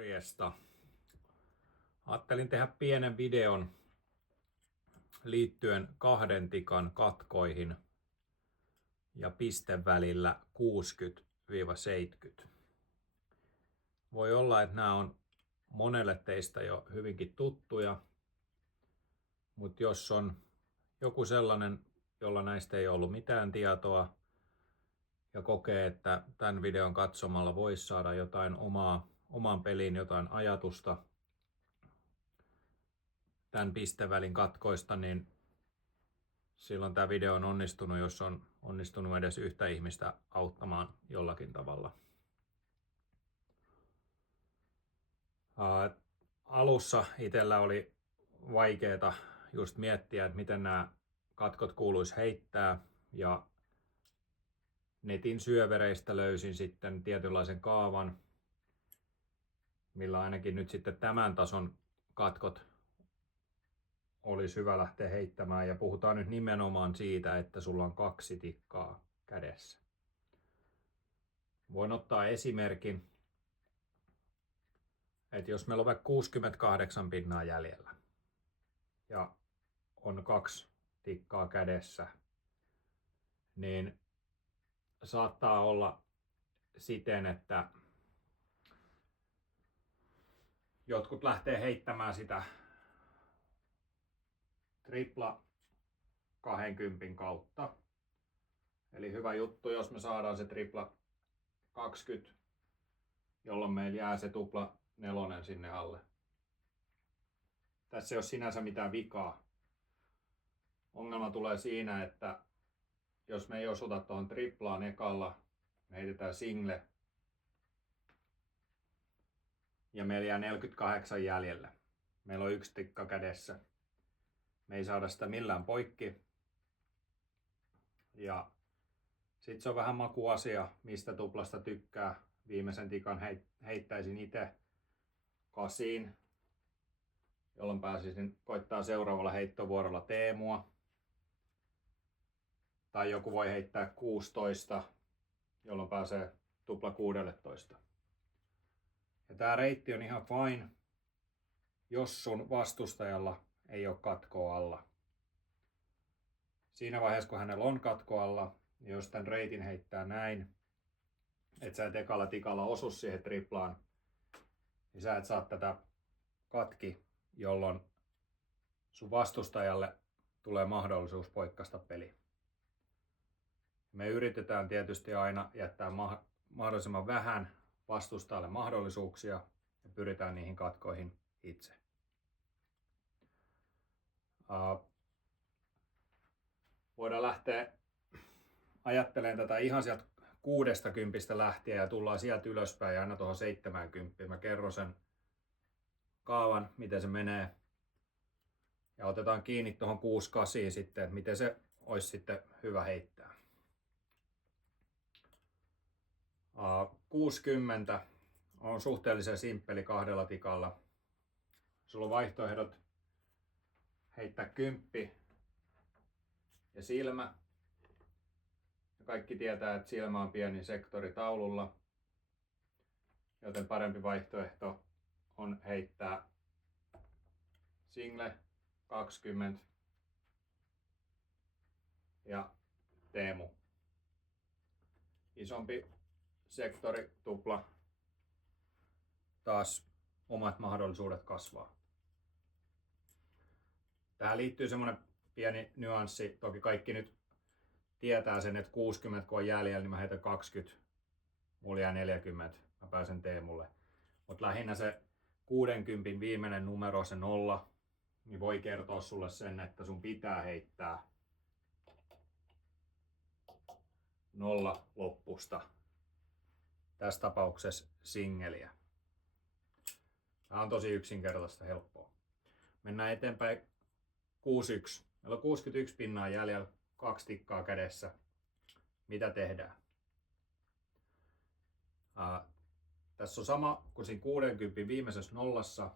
Morjesta. Ajattelin tehdä pienen videon liittyen 2 tikan katkoihin ja pistevälillä 60-70. Voi olla, että nämä on monelle teistä jo hyvinkin tuttuja, mutta jos on joku sellainen, jolla näistä ei ollut mitään tietoa ja kokee, että tämän videon katsomalla voisi saada jotain omaan peliin jotain ajatusta tämän pistevälin katkoista, niin silloin tämä video on onnistunut, jos on onnistunut edes yhtä ihmistä auttamaan jollakin tavalla. Alussa itsellä oli vaikeaa just miettiä, että miten nämä katkot kuuluisi heittää, ja netin syövereistä löysin sitten tietynlaisen kaavan, millä ainakin nyt sitten tämän tason katkot olisi hyvä lähteä heittämään, ja puhutaan nyt nimenomaan siitä, että sulla on 2 tikkaa kädessä. Voin ottaa esimerkin, että jos meillä on vaikka 68 pinnaa jäljellä ja on 2 tikkaa kädessä, niin saattaa olla siten, että jotkut lähtee heittämään sitä tripla 20 kautta. Eli hyvä juttu, jos me saadaan se tripla 20, jolloin meillä jää se tupla 4 sinne alle. Tässä ei ole sinänsä mitään vikaa. Ongelma tulee siinä, että jos me ei osuta tuohon triplaan ekalla, me heitetään single ja meillä jää 48 jäljelle. Meillä on 1 tikka kädessä. Me ei saada sitä millään poikki. Ja sitten se on vähän makuasia, mistä tuplasta tykkää. Viimeisen tikan heittäisin itse 8, jolloin pääsisin koittaa seuraavalla heittovuorolla Teemua. Tai joku voi heittää 16, jolloin pääsee tupla 16. Ja tää reitti on ihan fine, jos sun vastustajalla ei ole katkoa alla. Siinä vaiheessa, kun hänellä on katko alla, niin jos tämän reitin heittää näin, että sä et ekalla tikalla osu siihen triplaan, niin sä et saa tätä katki, jolloin sun vastustajalle tulee mahdollisuus poikkasta peli. Me yritetään tietysti aina jättää mahdollisimman vähän vastustajalle mahdollisuuksia ja pyritään niihin katkoihin itse. Voidaan lähteä ajattelemaan tätä ihan sieltä 60 lähtien ja tullaan sieltä ylöspäin ja aina tuohon 70. Mä kerron sen kaavan, miten se menee. Ja otetaan kiinni tuohon 6-8 sitten, että miten se olisi sitten hyvä heittää. 60 on suhteellisen simppeli 2 tikalla. Sulla on vaihtoehdot heittää 10 ja silmä. Ja kaikki tietää, että silmä on pieni sektori taululla, joten parempi vaihtoehto on heittää single 20 ja Teemu. Isompi sektori tupla, taas omat mahdollisuudet kasvaa. Tähän liittyy semmoinen pieni nyanssi, toki kaikki nyt tietää sen, että 60 kun on jäljellä, niin mä heitän 20, mulla jää 40, mä pääsen Teemulle. Mutta lähinnä se 60 viimeinen numero, se 0, niin voi kertoa sulle sen, että sun pitää heittää 0 loppusta. Tässä tapauksessa singeliä. Tämä on tosi yksinkertaista helppoa. Mennään eteenpäin 61. Meillä on 61 pinnaa jäljellä, 2 tikkaa kädessä. Mitä tehdään? Tässä on sama kuin siinä 60 viimeisessä nollassa.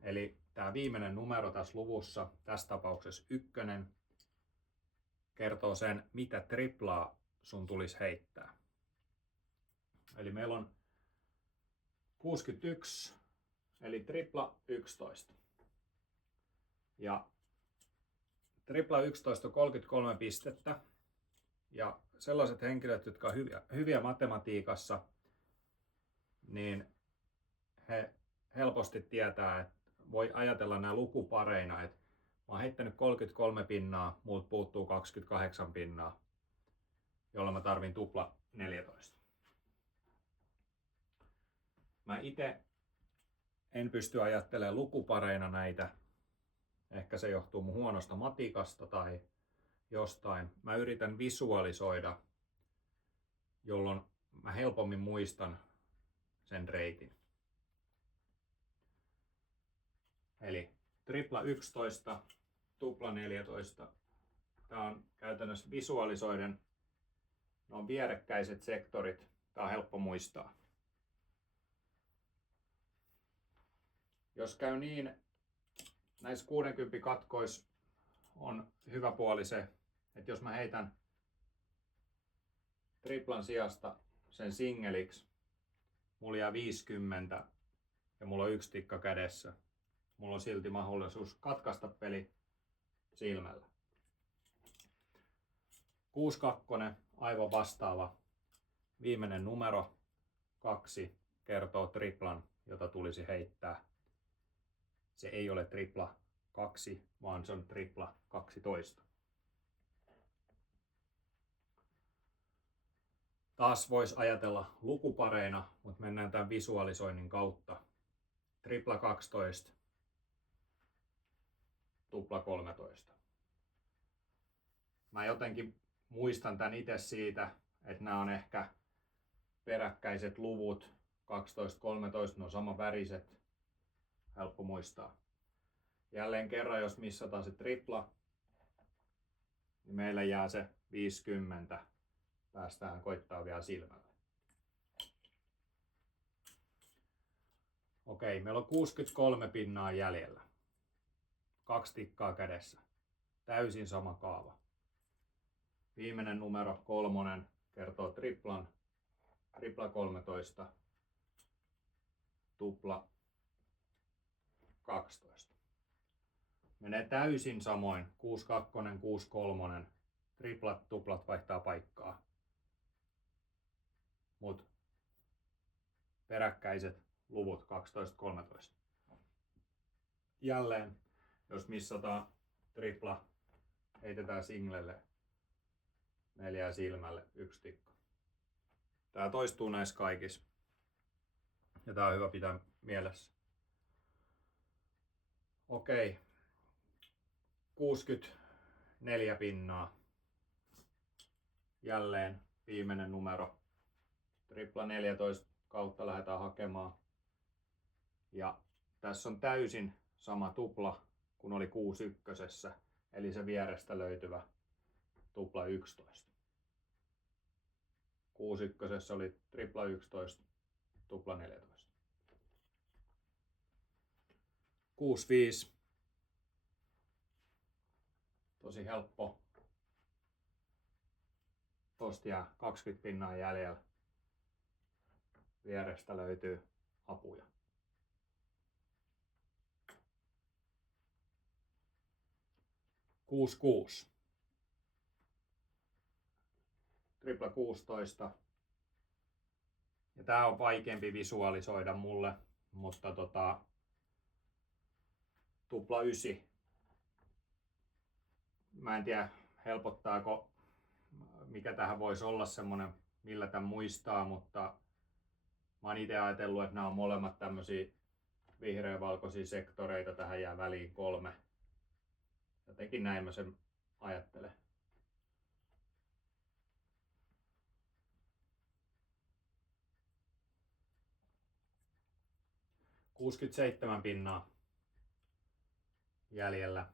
Eli tämä viimeinen numero tässä luvussa, tässä tapauksessa 1, kertoo sen, mitä triplaa sun tulisi heittää. Eli meillä on 61 eli tripla 11. Ja tripla 11 on 33 pistettä. Ja sellaiset henkilöt, jotka on hyviä matematiikassa, niin he helposti tietää, että voi ajatella nämä lukupareina, että mä oon heittänyt 33 pinnaa, multa puuttuu 28 pinnaa, jolla mä tarvin tupla 14. Mä itse en pysty ajattelemaan lukupareina näitä. Ehkä se johtuu mun huonosta matikasta tai jostain. Mä yritän visualisoida, jolloin mä helpommin muistan sen reitin. Eli tripla 11, tupla 14. Tää on käytännössä visualisoiden. Ne on vierekkäiset sektorit. Tää on helppo muistaa. Jos käy niin, näissä 60 katkoissa on hyvä puoli se, että jos mä heitän triplan sijasta sen singeliksi, mulla jää 50 ja mulla on yksi tikka kädessä. Mulla on silti mahdollisuus katkaista peli silmällä. 6-2, aivan vastaava. Viimeinen numero 2 kertoo triplan, jota tulisi heittää. Se ei ole tripla 2, vaan se on tripla 12. Taas voisi ajatella lukupareina, mutta mennään tämän visualisoinnin kautta. Tripla 12, tupla 13. Mä jotenkin muistan tän itse siitä, että nämä on ehkä peräkkäiset luvut. 12, 13, ne on samanväriset. Helppo muistaa. Jälleen kerran, jos missataan se tripla, niin meillä jää se 50. Päästään koittaa vielä silmällä. Okei, meillä on 63 pinnaa jäljellä. 2 tikkaa kädessä. Täysin sama kaava. Viimeinen numero 3 kertoo triplan. Tripla 13. Tupla 12. Menee täysin samoin. 6-2, 6-3. Triplat, tuplat vaihtaa paikkaa. Mut peräkkäiset luvut 12-13. Jälleen, jos missataan tripla, heitetään singlelle, meillä jää silmälle 1 tikka. Tää toistuu näissä kaikissa. Ja tää on hyvä pitää mielessä. Okei. 64 pinnaa. Jälleen viimeinen numero. Tripla 14 kautta lähdetään hakemaan. Ja tässä on täysin sama tupla kuin oli 6-1. Eli se vierestä löytyvä tupla 11. 6-1 oli tripla 11, tupla 14. 6-5. Tosi helppo. Tosta jää 20 pinnaa jäljellä. Vierestä löytyy apuja. Kuusi. Tripla 16. Ja tää on vaikeampi visualisoida mulle, mutta tupla 9. Mä en tiedä helpottaako, mikä tähän voisi olla semmonen, millä tämän muistaa, mutta mä oon itse ajatellut, että nämä on molemmat tämmösiä vihreä-valkoisia sektoreita, tähän jää väliin 3. Jotenkin näin mä sen ajattelen. – 67 pinnaa jäljellä.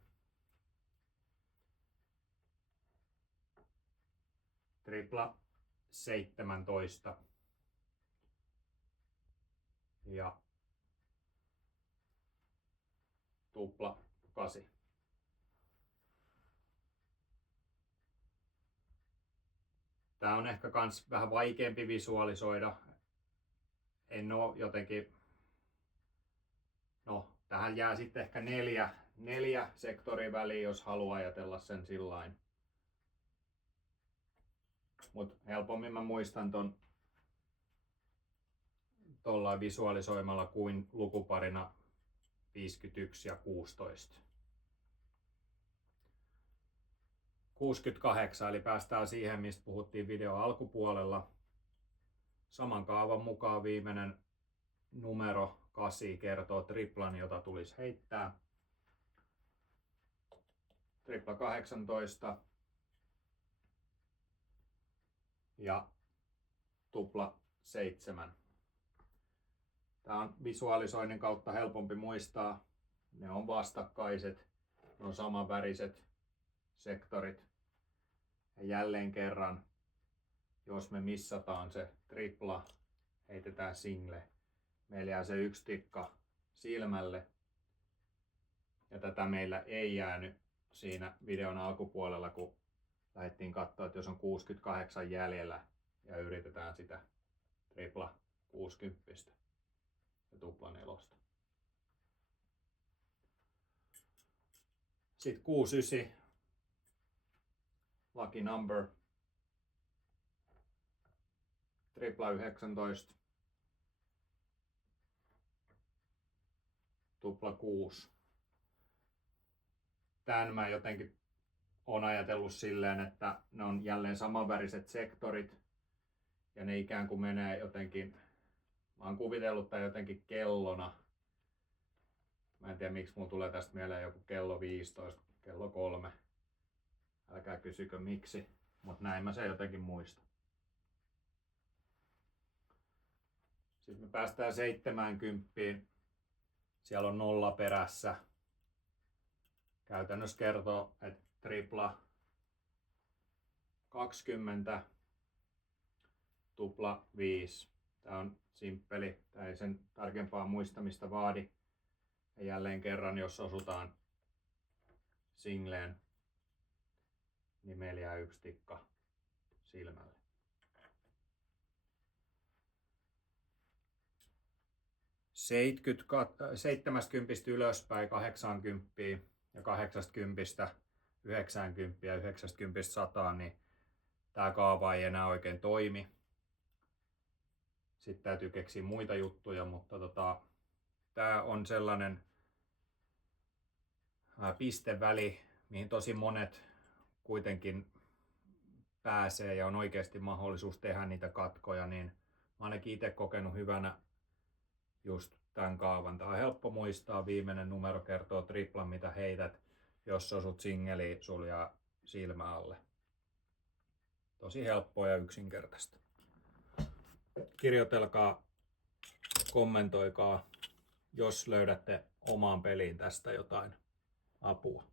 Tripla 17 ja tupla 8. Tää on ehkä kans vähän vaikeampi visualisoida. En oo jotenkin No, tähän jää sitten ehkä neljä sektorin väliin, jos haluaa ajatella sen sillain. Mutta helpommin mä muistan ton tuolla visualisoimalla kuin lukuparina 51 ja 16. 68, eli päästään siihen, mistä puhuttiin videon alkupuolella. Saman kaavan mukaan viimeinen numero 8 kertoo triplan, jota tulisi heittää. Tripla 18 ja tupla 7. Tämä on visualisoinnin kautta helpompi muistaa. Ne on vastakkaiset, ne on samanväriset sektorit. Ja jälleen kerran, jos me missataan se tripla, heitetään single. Meillä jää se yksi tikka silmälle. Ja tätä meillä ei jäänyt siinä videon alkupuolella, kun lähdettiin katsoa, että jos on 68 jäljellä ja yritetään sitä tripla 60 ja tupla 4. Sitten 69, lucky number, tripla 19, tupla 6. Tän mä jotenkin on ajatellut silleen, että ne on jälleen samanväriset sektorit ja ne ikään kuin menee jotenkin, mä oon kuvitellut tän jotenkin kellona. Mä en tiedä miksi mulla tulee tästä mieleen joku kello 15, kello 3. Älkää kysykö miksi, mutta näin mä sen jotenkin muistan. Sitten me päästään 70. Siellä on 0 perässä. Käytännössä kertoo, että tripla 20, tupla 5. Tää on simppeli, tää ei sen tarkempaa muistamista vaadi. Ja jälleen kerran, jos osutaan singleen, niin meillä jää yksi tikka silmälle. 70 ylöspäin 80 ja 80 90 ja 90 100, niin tämä kaava ei enää oikein toimi. Sitten täytyy keksiä muita juttuja, mutta tämä on sellainen pisteväli, mihin tosi monet kuitenkin pääsee ja on oikeasti mahdollisuus tehdä niitä katkoja, niin mä ainakin itse kokenut hyvänä just tämän kaavan. Tämä on helppo muistaa, viimeinen numero kertoo triplan mitä heität, jos osut singeliin, sul jää silmä alle. Tosi helppoa ja yksinkertaista. Kirjoitelkaa, kommentoikaa, jos löydätte omaan peliin tästä jotain apua.